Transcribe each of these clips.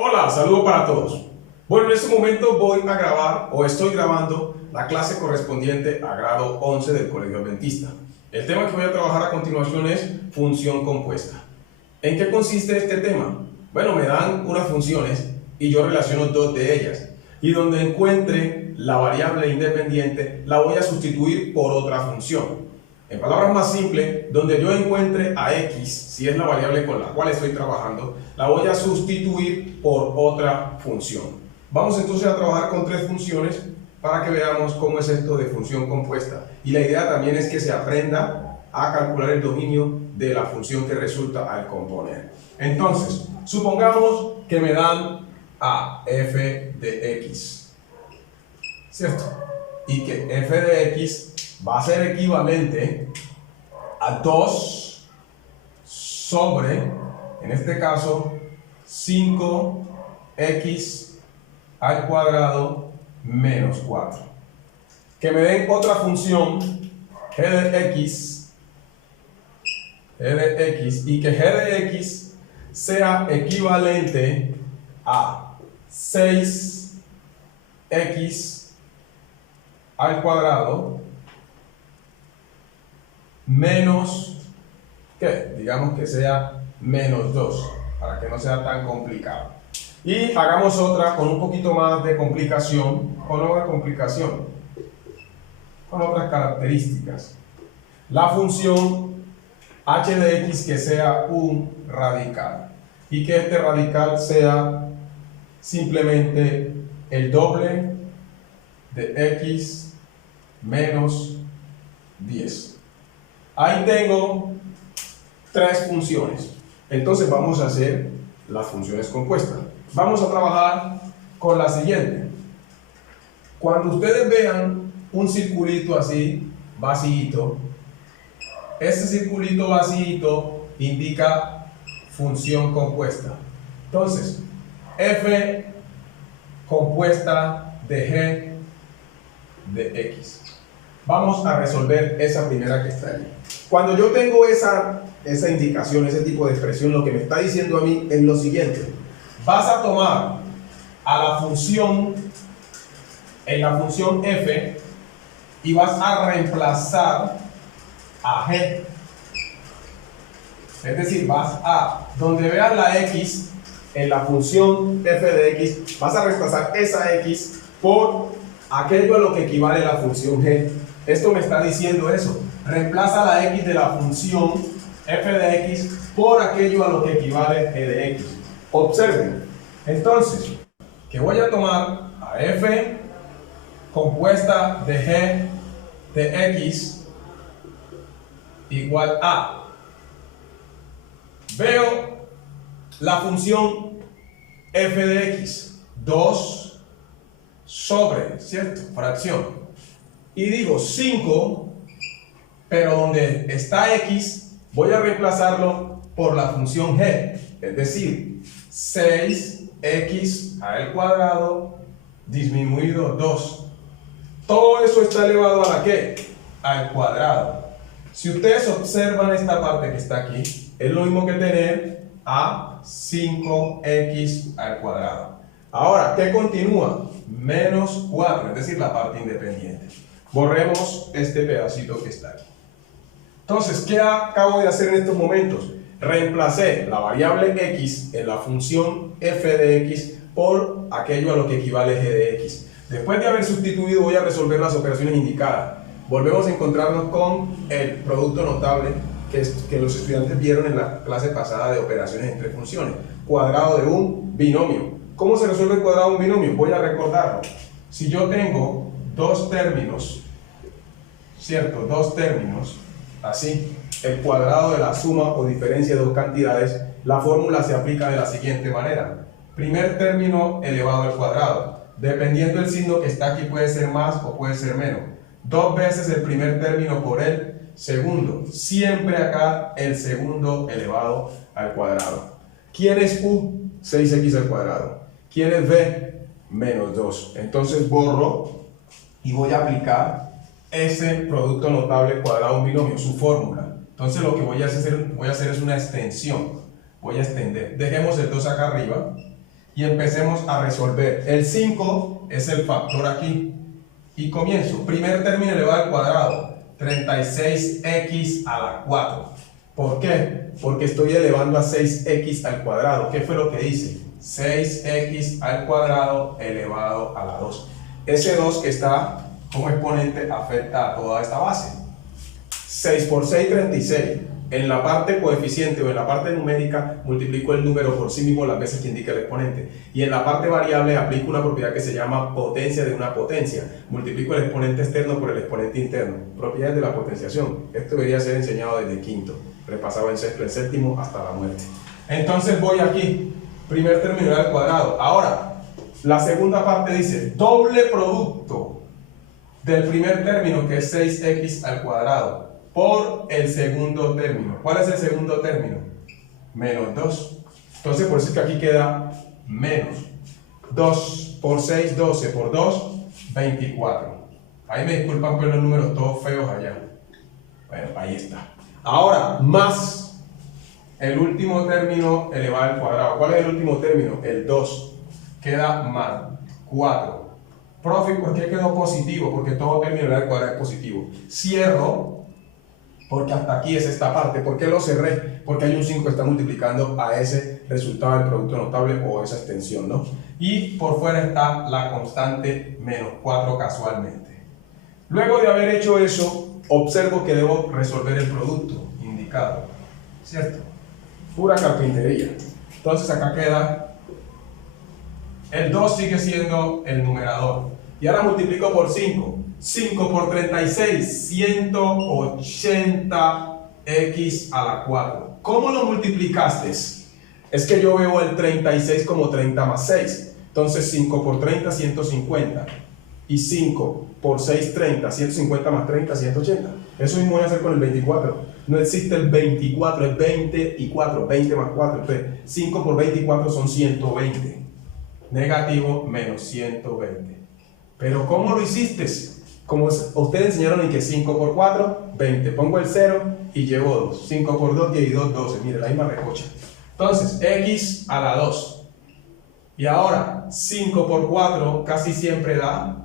Hola, saludos para todos. Bueno, en este momento voy a grabar o estoy grabando la clase correspondiente a grado 11 del Colegio Adventista. El tema que voy a trabajar a continuación es función compuesta. ¿En qué consiste este tema? Bueno, me dan unas funciones y yo relaciono dos de ellas. Y donde encuentre la variable independiente, la voy a sustituir por otra función. En palabras más simples, donde yo encuentre a x, si es la variable con la cual estoy trabajando, la voy a sustituir por otra función. Vamos entonces a trabajar con tres funciones para que veamos cómo es esto de función compuesta. Y la idea también es que se aprenda a calcular el dominio de la función que resulta al componer. Entonces, supongamos que me dan a f de x, ¿cierto? Y que f de x va a ser equivalente a 2 sobre, en este caso, 5x al cuadrado menos 4. Que me den otra función, g de x, y que g de x sea equivalente a 6x al cuadrado menos, ¿qué? Digamos que sea menos 2, para que no sea tan complicado. Y hagamos otra con un poquito más de complicación, con otras características. La función h de x que sea un radical, y que este radical sea simplemente el doble de x menos 10. Ahí tengo tres funciones. Entonces vamos a hacer las funciones compuestas. Vamos a trabajar con la siguiente. Cuando ustedes vean un circulito así, vacío, ese circulito vacío indica función compuesta. Entonces, f compuesta de g de x. Vamos a resolver esa primera que está ahí. Cuando yo tengo esa indicación, ese tipo de expresión, lo que me está diciendo a mí es lo siguiente. Vas a tomar a la función, en la función f, y vas a reemplazar a g. Es decir, vas a, donde veas la x, en la función f de x, vas a reemplazar esa x por aquello a lo que equivale la función g. Esto me está diciendo eso. Reemplaza la x de la función f de x por aquello a lo que equivale g de x. Observen. Entonces, que voy a tomar a f compuesta de g de x igual a. Veo la función f de x, 2 sobre, ¿cierto? Fracción. Y digo 5, pero donde está x, voy a reemplazarlo por la función g, es decir, 6x al cuadrado disminuido 2. Todo eso está elevado a la ¿qué? Al cuadrado. Si ustedes observan esta parte que está aquí, es lo mismo que tener a 5x al cuadrado. Ahora, ¿qué continúa? Menos 4, es decir, la parte independiente. Borremos este pedacito que está aquí. Entonces, ¿qué acabo de hacer en estos momentos? Reemplacé la variable x en la función f de x por aquello a lo que equivale g de x. Después de haber sustituido, voy a resolver las operaciones indicadas. Volvemos a encontrarnos con el producto notable que los estudiantes vieron en la clase pasada de operaciones entre funciones. Cuadrado de un binomio. ¿Cómo se resuelve el cuadrado de un binomio? Voy a recordarlo. Si yo tengo dos términos, ¿cierto? Dos términos, así, el cuadrado de la suma o diferencia de dos cantidades, la fórmula se aplica de la siguiente manera. Primer término elevado al cuadrado. Dependiendo del signo que está aquí, puede ser más o puede ser menos. 2 veces el primer término por el segundo. Siempre acá el segundo elevado al cuadrado. ¿Quién es u? 6x al cuadrado. ¿Quién es b? Menos 2. Entonces borro y voy a aplicar ese producto notable cuadrado de un binomio, su fórmula. Entonces lo que voy a hacer es una extensión. Voy a extender. Dejemos el 2 acá arriba y empecemos a resolver. El 5 es el factor aquí. Y comienzo. Primer término elevado al cuadrado. 36x a la 4. ¿Por qué? Porque estoy elevando a 6x al cuadrado. ¿Qué fue lo que hice? 6x al cuadrado elevado a la 2. Ese 2 que está como exponente afecta a toda esta base. 6 por 6, 36. En la parte coeficiente o en la parte numérica multiplico el número por sí mismo las veces que indica el exponente. Y en la parte variable aplico una propiedad que se llama potencia de una potencia. Multiplico el exponente externo por el exponente interno. Propiedades de la potenciación. Esto debería ser enseñado desde quinto. Repasado en sexto, en séptimo hasta la muerte. Entonces voy aquí. Primer término al cuadrado. Ahora, la segunda parte dice doble producto del primer término, que es 6x al cuadrado, por el segundo término. ¿Cuál es el segundo término? Menos 2. Entonces por eso es que aquí queda menos 2 por 6, 12 por 2, 24. Ahí me disculpan por los números todos feos allá. Bueno, ahí está. Ahora, más el último término elevado al cuadrado. ¿Cuál es el último término? El 2. Queda más 4. Profe, ¿por qué quedó positivo? Porque todo término elevado al cuadrado es positivo. Cierro, porque hasta aquí es esta parte. ¿Por qué lo cerré? Porque hay un 5 que está multiplicando a ese resultado del producto notable o esa extensión, ¿no? Y por fuera está la constante menos 4 casualmente. Luego de haber hecho eso, observo que debo resolver el producto indicado, ¿cierto? Pura carpintería. Entonces acá queda, el 2 sigue siendo el numerador. Y ahora multiplico por 5. 5 por 36, 180x a la 4. ¿Cómo lo multiplicaste? Es que yo veo el 36 como 30 más 6. Entonces 5 por 30, 150. Y 5 por 6, 30. 150 más 30, 180. Eso mismo voy a hacer con el 24. No existe el 24, es 20 y 4. 20 más 4. Entonces 5 por 24 son 120. Negativo menos 120. Pero ¿cómo lo hiciste? Como ustedes enseñaron en que 5 por 4, 20. Pongo el 0 y llevo 2. 5 por 2, 10 y 2, 12. Mire, la misma recocha. Entonces, x a la 2. Y ahora, 5 por 4 casi siempre da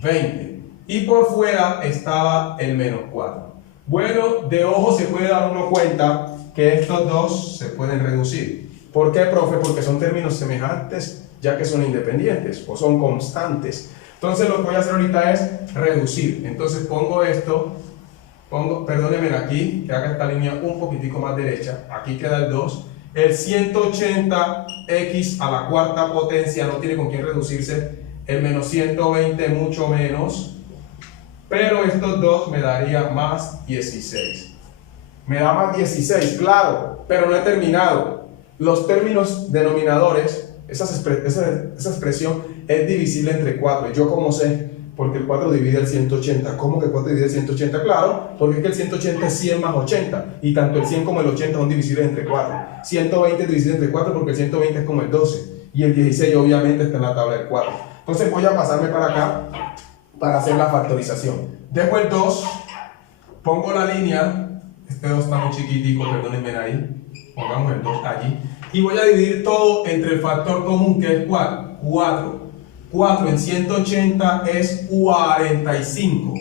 20. Y por fuera estaba el menos 4. Bueno, de ojo se puede dar uno cuenta que estos dos se pueden reducir. ¿Por qué, profe? Porque son términos semejantes, ya que son independientes o son constantes. Entonces lo que voy a hacer ahorita es reducir. Entonces pongo esto, perdónenme aquí, que haga esta línea un poquitico más derecha. Aquí queda el 2. El 180x a la cuarta potencia no tiene con quién reducirse. El menos 120 mucho menos. Pero estos dos me daría más 16. Me da más 16, claro, pero no he terminado. Los términos denominadores, esa expresión es divisible entre 4. ¿Yo cómo sé? Porque el 4 divide el 180. ¿Cómo que el 4 divide el 180? Claro, porque es que el 180 es 100 más 80. Y tanto el 100 como el 80 son divisibles entre 4. 120 es divisible entre 4 porque el 120 es como el 12. Y el 16 obviamente está en la tabla del 4. Entonces voy a pasarme para acá para hacer la factorización. Dejo el 2, pongo la línea. Este 2 está muy chiquitico, perdónenme ahí. Pongamos el 2 allí. Y voy a dividir todo entre el factor común, que es ¿cuál? 4. 4 en 180 es 45.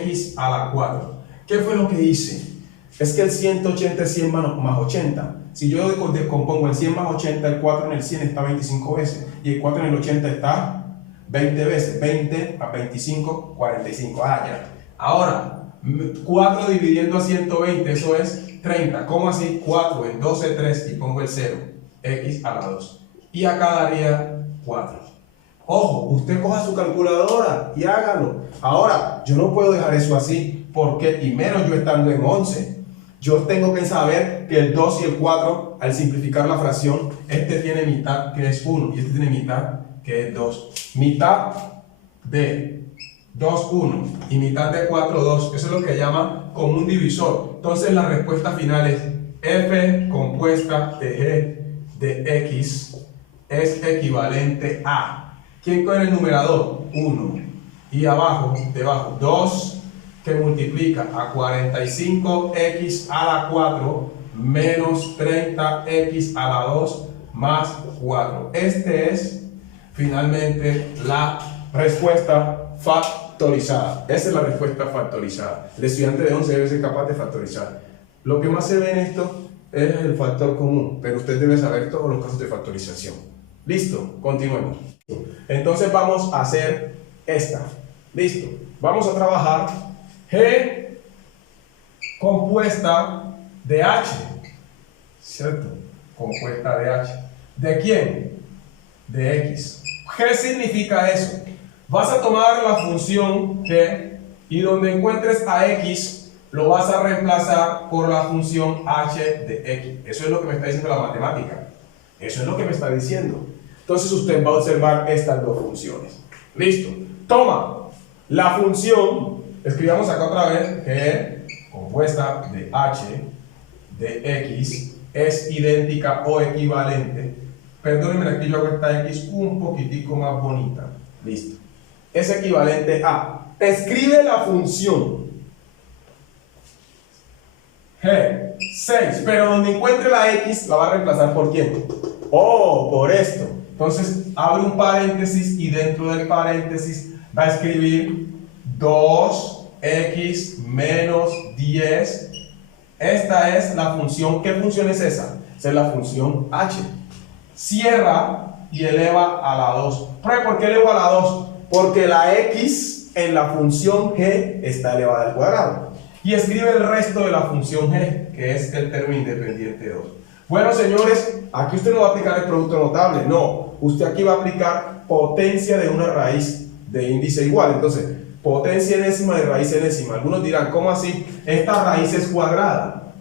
X a la 4. ¿Qué fue lo que hice? Es que el 180 es 100 más 80. Si yo descompongo el 100 más 80, el 4 en el 100 está 25 veces. Y el 4 en el 80 está 20 veces. 20 a 25, 45. Ah, ya. Ahora, 4 dividiendo a 120, eso es 30. ¿Cómo así? 4 en 12, 3 y pongo el 0. X a la 2. Y acá daría 4. Ojo, usted coja su calculadora y hágalo. Ahora, yo no puedo dejar eso así, porque y menos yo estando en 11. Yo tengo que saber que el 2 y el 4, al simplificar la fracción, este tiene mitad que es 1 y este tiene mitad que es 2. Mitad de 2, 1 y mitad de 4, 2. Eso es lo que llama común divisor. Entonces la respuesta final es f compuesta de g de x es equivalente a... ¿Quién con el numerador? 1. Y abajo, debajo, 2 que multiplica a 45x a la 4 menos 30x a la 2 más 4. Este es finalmente la respuesta factorizada. Esa es la respuesta factorizada. El estudiante de 11 debe ser capaz de factorizar. Lo que más se ve en esto es el factor común, pero usted debe saber todos los casos de factorización. Listo, continuemos. Entonces vamos a hacer esta. Listo, vamos a trabajar G compuesta de H, ¿cierto? Compuesta de H. ¿De quién? De X. ¿Qué significa eso? Vas a tomar la función G y donde encuentres a X lo vas a reemplazar por la función H de X. Eso es lo que me está diciendo la matemática. Eso es lo que me está diciendo. Entonces usted va a observar estas dos funciones. Listo. Toma la función, escribamos acá otra vez, G compuesta de H de X es idéntica o equivalente. Perdónenme, aquí yo hago esta X un poquitico más bonita. Listo. Es equivalente a. Escribe la función G, 6, pero donde encuentre la X la va a reemplazar por quién. Oh, por esto. Entonces abre un paréntesis y dentro del paréntesis va a escribir 2x menos 10. Esta es la función. ¿Qué función es esa? Esa es la función H. Cierra y eleva a la 2. ¿Por qué elevo a la 2? Porque la X en la función G está elevada al cuadrado. Y escribe el resto de la función G, que es el término independiente 2. Bueno, señores, aquí usted no va a aplicar el producto notable, no. Usted aquí va a aplicar potencia de una raíz de índice igual. Entonces, potencia enésima de raíz enésima. Algunos dirán, ¿cómo así? Esta raíz es cuadrada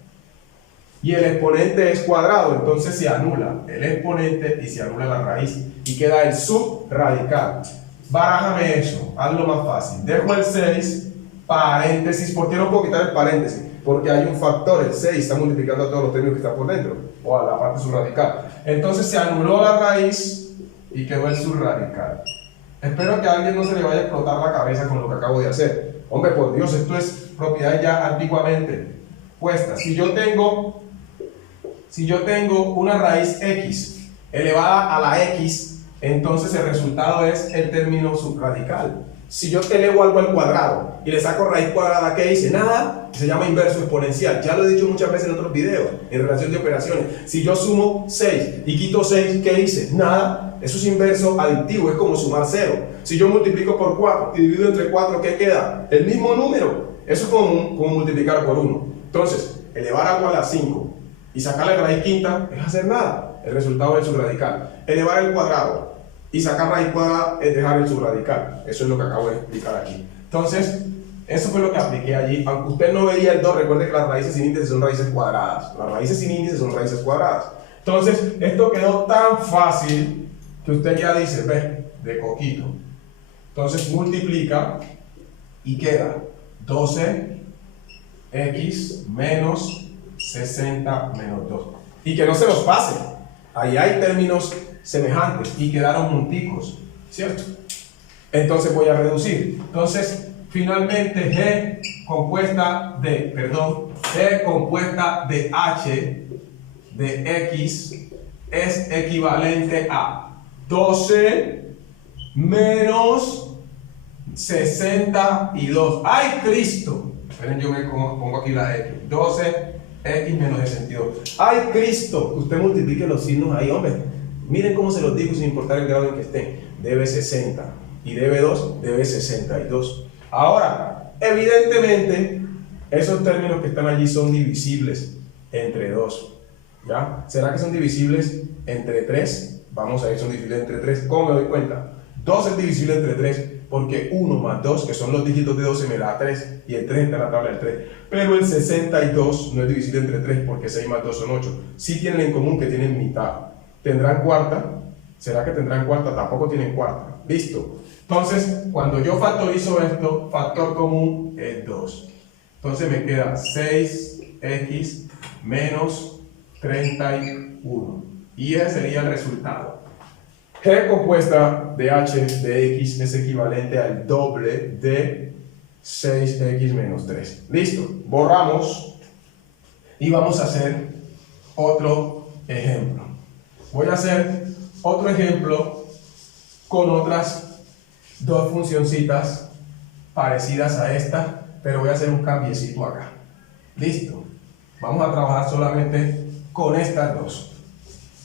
y el exponente es cuadrado, entonces se anula el exponente y se anula la raíz y queda el subradical. Barájame eso, hazlo más fácil. Dejo el 6, paréntesis. ¿Por qué no puedo quitar el paréntesis? Porque hay un factor, el 6 está multiplicando a todos los términos que están por dentro, o a la parte subradical. Entonces se anuló la raíz y quedó el subradical. Espero que a alguien no se le vaya a explotar la cabeza con lo que acabo de hacer. Hombre, por Dios, esto es propiedad ya antiguamente puesta. Si yo tengo una raíz X elevada a la X, entonces el resultado es el término subradical. Si yo elevo algo al cuadrado y le saco raíz cuadrada, ¿qué dice? Nada, se llama inverso exponencial. Ya lo he dicho muchas veces en otros videos, en relación de operaciones. Si yo sumo 6 y quito 6, ¿qué dice? Nada, eso es inverso aditivo, es como sumar 0. Si yo multiplico por 4 y divido entre 4, ¿qué queda? El mismo número. Eso es como multiplicar por 1. Entonces, elevar algo a la 5 y sacarle raíz quinta es hacer nada. El resultado es el subradical. Elevar el cuadrado y sacar raíz cuadrada es dejar el subradical. Eso es lo que acabo de explicar aquí. Entonces, eso fue lo que apliqué allí. Aunque usted no veía el 2, recuerde que las raíces sin índice son raíces cuadradas. Las raíces sin índice son raíces cuadradas. Entonces, esto quedó tan fácil que usted ya dice, ve, de coquito. Entonces, multiplica y queda 12x menos 60 menos 2. Y que no se los pase. Ahí hay términos semejantes y quedaron junticos, ¿cierto? Entonces voy a reducir. Entonces, finalmente G compuesta de H de X es equivalente a 12 menos 62. ¡Ay, Cristo! Esperen, yo me pongo aquí la X. 12x menos 62. ¡Ay, Cristo! Usted multiplique los signos ahí, hombre. Miren cómo se los digo sin importar el grado en que estén. Debe 60 y debe 2, debe 62. Ahora, evidentemente, esos términos que están allí son divisibles entre 2. ¿Ya? ¿Será que son divisibles entre 3? Vamos a ver, son divisibles entre 3. ¿Cómo me doy cuenta? 2 es divisible entre 3 porque 1 más 2, que son los dígitos de 12, me da 3 y el 3 está en la tabla del 3. Pero el 62 no es divisible entre 3 porque 6 más 2 son 8. Sí tienen en común que tienen mitad. ¿Tendrán cuarta? ¿Será que tendrán cuarta? Tampoco tienen cuarta. Listo. Entonces, cuando yo factorizo esto, factor común es 2. Entonces me queda 6x menos 31. Y ese sería el resultado. G compuesta de H de X es equivalente al doble de 6x menos 3. Listo. Borramos y vamos a hacer otro ejemplo. voy a hacer otro ejemplo con otras dos funcioncitas parecidas a esta, pero voy a hacer un cambiecito acá. Listo. Vamos a trabajar solamente con estas dos.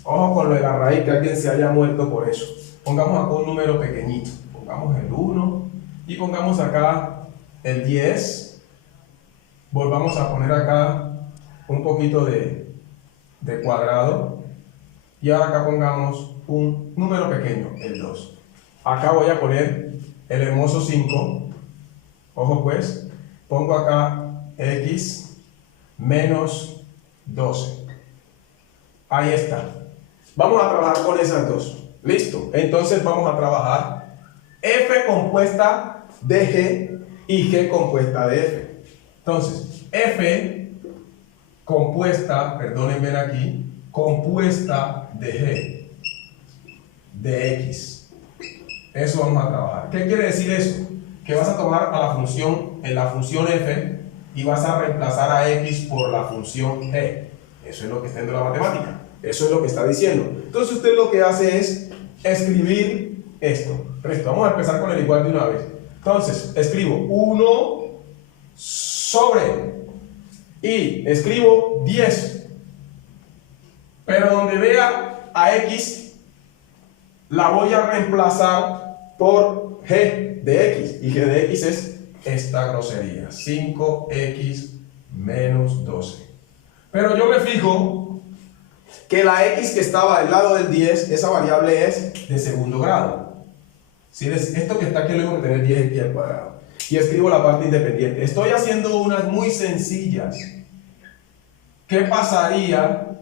Ojo con lo de la raíz, que alguien se haya muerto por eso. Pongamos acá un número pequeñito. Pongamos el 1 y pongamos acá el 10. Volvamos a poner acá un poquito de cuadrado. Y ahora acá pongamos un número pequeño, el 2. Acá voy a poner el hermoso 5. Ojo pues, pongo acá x menos 12. Ahí está. Vamos a trabajar con esas dos. Listo. Entonces vamos a trabajar f compuesta de g y g compuesta de f. Entonces, f compuesta, perdónenme aquí, compuesta de g, de x. Eso vamos a trabajar. ¿Qué quiere decir eso? Que vas a tomar a la función, en la función f, y vas a reemplazar a x por la función g. Eso es lo que está en la matemática. Eso es lo que está diciendo. Entonces usted lo que hace es escribir esto. Listo, vamos a empezar con el igual de una vez. Entonces, escribo 1 sobre y escribo 10. Pero donde vea a x, la voy a reemplazar por g de x. Y g de x es esta grosería. 5x menos 12. Pero yo me fijo que la x que estaba al lado del 10, esa variable es de segundo grado. Si esto que está aquí lo tengo que tener 10x al cuadrado. Y escribo la parte independiente. Estoy haciendo unas muy sencillas. ¿Qué pasaría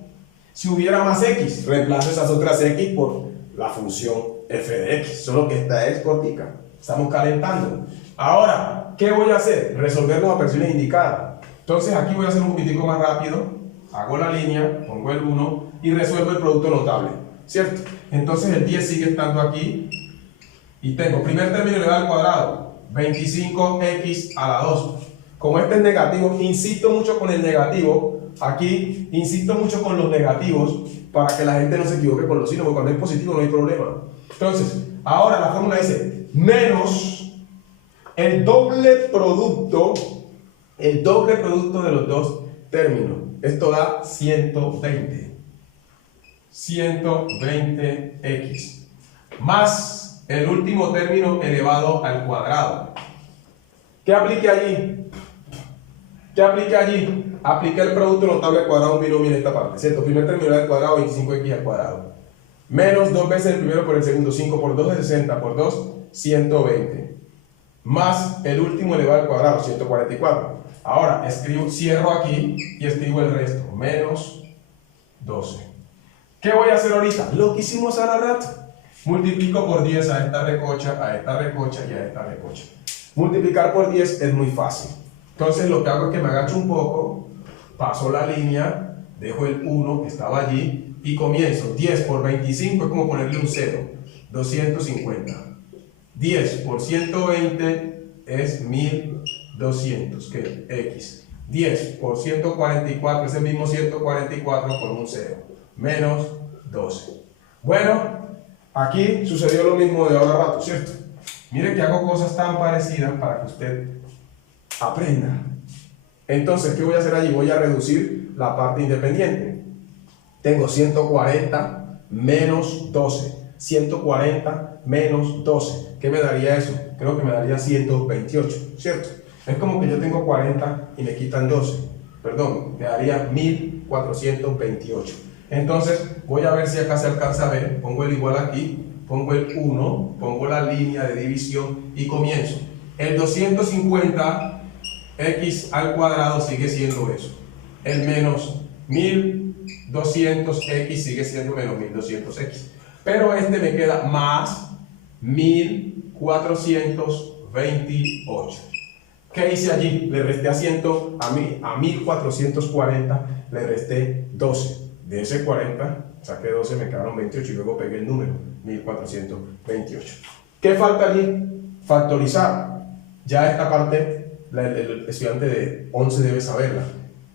si hubiera más x? Reemplazo esas otras x por la función f de x. Solo que esta es cortica. Estamos calentando. Ahora, ¿qué voy a hacer? Resolver las operaciones indicadas. Entonces aquí voy a hacer un poquitico más rápido. Hago la línea, pongo el 1 y resuelvo el producto notable, ¿cierto? Entonces el 10 sigue estando aquí y tengo primer término elevado al cuadrado, 25x a la 2. Como este es negativo, insisto mucho con el negativo. Aquí insisto mucho con los negativos para que la gente no se equivoque con los signos, porque cuando es positivo no hay problema. Entonces, ahora la fórmula dice menos el doble producto de los dos términos. Esto da 120. 120x. Más el último término elevado al cuadrado. ¿Qué aplique allí? ¿Qué aplique allí? Apliqué el producto notable al cuadrado, un binomio en esta parte, ¿cierto? Primer término al cuadrado, 25x al cuadrado. Menos 2 veces el primero por el segundo, 5 por 2 es 60, por 2, 120. Más el último elevado al cuadrado, 144. Ahora escribo, cierro aquí y escribo el resto, menos 12. ¿Qué voy a hacer ahorita? Lo que hicimos hace rato. Multiplico por 10 a esta recocha y a esta recocha. Multiplicar por 10 es muy fácil. Entonces lo que hago es que me agacho un poco, paso la línea, dejo el 1 que estaba allí y comienzo. 10 por 25 es como ponerle un 0, 250. 10 por 120 es 1200, que x. 10 por 144 es el mismo 144 por un 0, menos 12. Bueno, aquí sucedió lo mismo de ahora a rato, ¿cierto? Mire que hago cosas tan parecidas para que usted aprenda. Entonces, ¿qué voy a hacer allí? Voy a reducir la parte independiente. Tengo 140 menos 12. 140 menos 12. ¿Qué me daría eso? Creo que me daría 128, ¿cierto? Es como que yo tengo 40 y me quitan 12. Perdón, me daría 1428. Entonces, voy a ver si acá se alcanza a ver. Pongo el igual aquí, pongo el 1, pongo la línea de división y comienzo. El 250x al cuadrado sigue siendo eso. El menos 1200x sigue siendo menos 1200x. Pero este me queda más 1428. ¿Qué hice allí? Le resté a 1440, le resté 12. De ese 40, saqué 12, me quedaron 28 y luego pegué el número, 1428. ¿Qué falta allí? Factorizar. Ya esta parte, el estudiante de 11 debe saberla.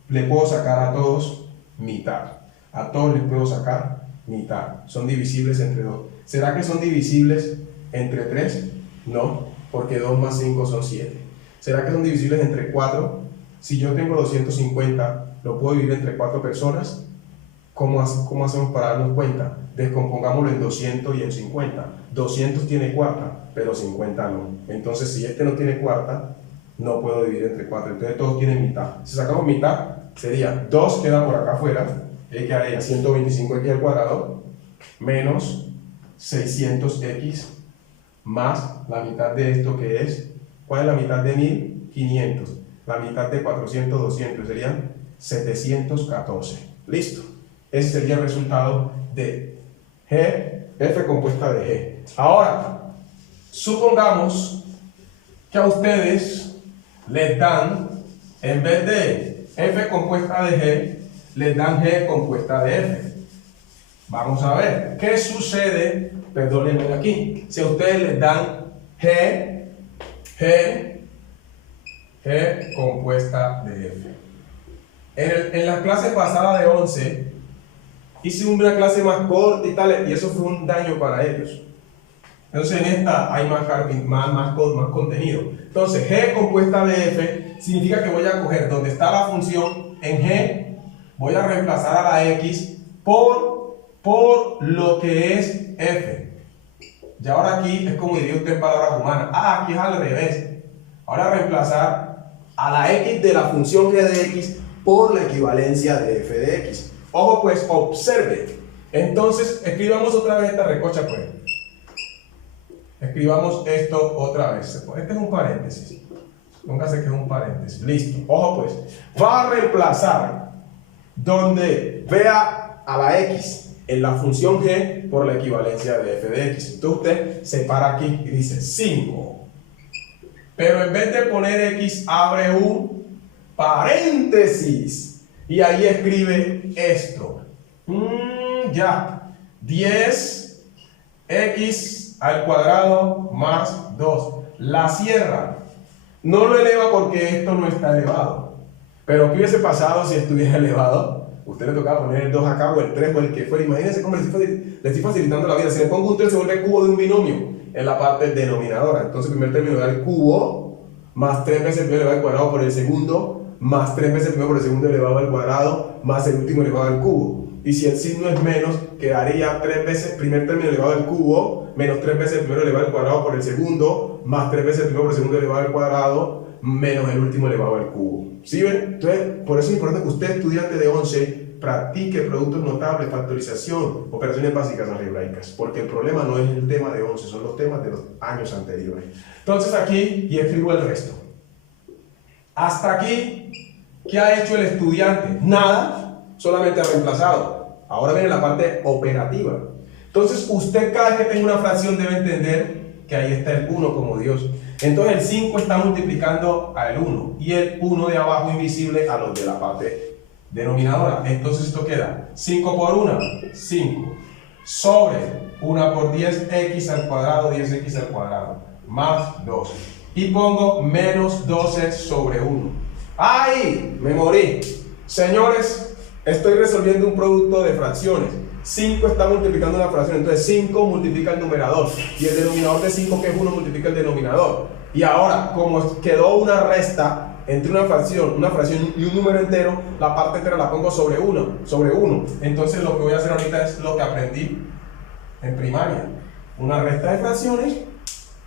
Le puedo sacar a todos mitad. A todos les puedo sacar mitad. Son divisibles entre 2. ¿Será que son divisibles entre 3? No, porque 2 más 5 son 7. ¿Será que son divisibles entre 4? Si yo tengo 250, ¿lo puedo dividir entre 4 personas? ¿Cómo hacemos para darnos cuenta? Descompongámoslo en 200 y en 50. 200 tiene cuarta, pero 50 no. Entonces, si este no tiene cuarta, no puedo dividir entre 4. Entonces, todos tienen mitad. Si sacamos mitad, sería 2 queda por acá afuera, que quedaría 125x al cuadrado, menos 600x, más la mitad de esto que es, ¿cuál es la mitad de 1500? La mitad de 400, 200, serían 714. Listo. Ese sería el resultado de G, F compuesta de G. Ahora, supongamos que a ustedes les dan, en vez de F compuesta de G, les dan G compuesta de F. Vamos a ver, ¿qué sucede? Perdónenme aquí. Si a ustedes les dan G compuesta de F. En la clase pasada de 11, hice una clase más corta y tal, y eso fue un daño para ellos. Entonces en esta hay más contenido. Entonces G compuesta de F significa que voy a coger donde está la función en G, voy a reemplazar a la X por lo que es F. Y ahora aquí es como diría usted en palabras humanas. Aquí es al revés. Ahora reemplazar a la X de la función G de X por la equivalencia de F de X. Ojo pues, observe. Entonces, escribamos otra vez esta recocha pues. Escribamos esto otra vez. Este es un paréntesis. Póngase que es un paréntesis. Listo. Ojo pues. Va a reemplazar donde vea a la X en la función G por la equivalencia de F de X. Entonces usted se para aquí y dice 5. Pero en vez de poner X, abre un paréntesis. Y ahí escribe esto. Ya. 10x al cuadrado más 2. La cierra. No lo eleva porque esto no está elevado. Pero ¿qué hubiese pasado si estuviera elevado? Usted le tocaba poner el 2 acá o el 3 o el que fuera. Imagínense cómo le estoy facilitando la vida. Si le pongo un 3 se vuelve cubo de un binomio en la parte denominadora. Entonces el primer término da el cubo más 3 veces el primero elevado al cuadrado por el segundo más 3 veces el primero por el segundo elevado al cuadrado más el último elevado al cubo. Y si el signo es menos, quedaría 3 veces el primer término elevado al cubo menos 3 veces el primero elevado al cuadrado por el segundo más 3 veces el primero por el segundo elevado al cuadrado menos el último elevado al cubo. ¿Sí ven? Entonces, por eso es importante que usted, estudiante de 11, practique productos notables, factorización, operaciones básicas algebraicas, porque el problema no es el tema de 11, son los temas de los años anteriores. Entonces aquí, y escribo el resto. Hasta aquí, ¿qué ha hecho el estudiante? Nada, solamente ha reemplazado. Ahora viene la parte operativa. Entonces usted cada vez que tenga una fracción debe entender que ahí está el 1 como Dios. Entonces el 5 está multiplicando al 1 y el 1 de abajo invisible a los de la parte denominadora. Entonces esto queda 5 por 1, 5, sobre 1 por 10x al cuadrado, 10x al cuadrado, más 12. Y pongo menos 12 sobre 1. ¡Ay! Me morí. Señores, estoy resolviendo un producto de fracciones. 5 está multiplicando una fracción, entonces 5 multiplica el numerador. Y el denominador de 5, que es 1, multiplica el denominador. Y ahora, como quedó una resta entre una fracción y un número entero, la parte entera la pongo sobre 1. Entonces lo que voy a hacer ahorita es lo que aprendí en primaria. Una resta de fracciones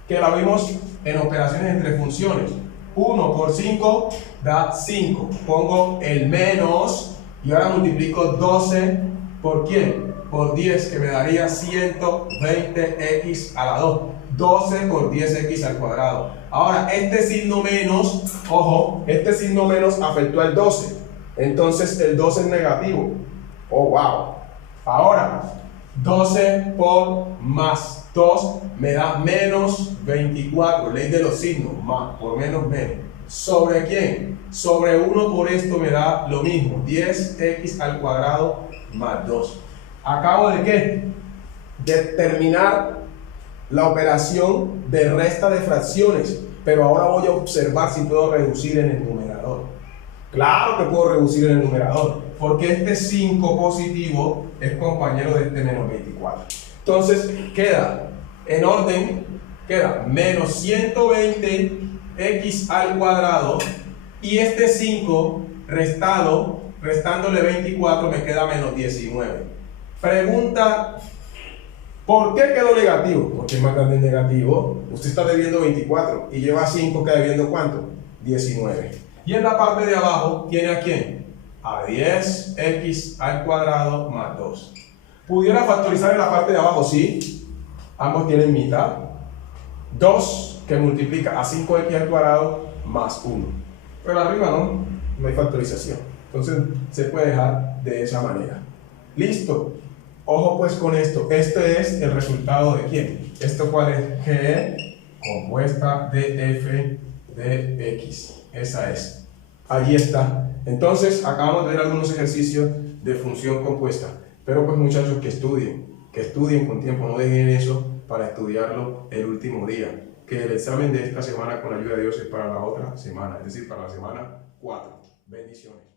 que la vimos en operaciones entre funciones. 1 por 5 da 5. Pongo el menos y ahora multiplico 12 por ¿quién? Por 10, que me daría 120x a la 2. 12 por 10x al cuadrado. Ahora, este signo menos, ojo, este signo menos afectó al 12. Entonces el 12 es negativo. Oh, wow. Ahora, 12 por más 2 me da menos 24. Ley de los signos. Más por menos menos. ¿Sobre quién? Sobre 1 por esto me da lo mismo. 10x al cuadrado más 2. ¿Acabo de qué? De terminar la operación de resta de fracciones. Pero ahora voy a observar si puedo reducir en el numerador. Claro que puedo reducir en el numerador. porque este 5 positivo es compañero de este menos 24. Entonces queda, en orden, queda menos 120x al cuadrado y este 5 restándole 24 me queda menos 19. Pregunta, ¿por qué quedó negativo? Porque es más grande el negativo. Usted está debiendo 24 y lleva 5, queda debiendo ¿cuánto? 19. Y en la parte de abajo, ¿tiene a quién? A 10x al cuadrado más 2. ¿Pudiera factorizar en la parte de abajo? Sí. Ambos tienen mitad. 2 que multiplica a 5x al cuadrado más 1. Pero arriba no hay factorización. Entonces se puede dejar de esa manera. ¿Listo? Ojo pues con esto. Este es el resultado de ¿quién? ¿Esto cuál es? G compuesta de f de x. Esa es. Allí está. Entonces acabamos de ver algunos ejercicios de función compuesta. Pero pues muchachos, que estudien con tiempo, no dejen eso para estudiarlo el último día. Que el examen de esta semana, con la ayuda de Dios, es para la otra semana, es decir, para la semana 4. Bendiciones.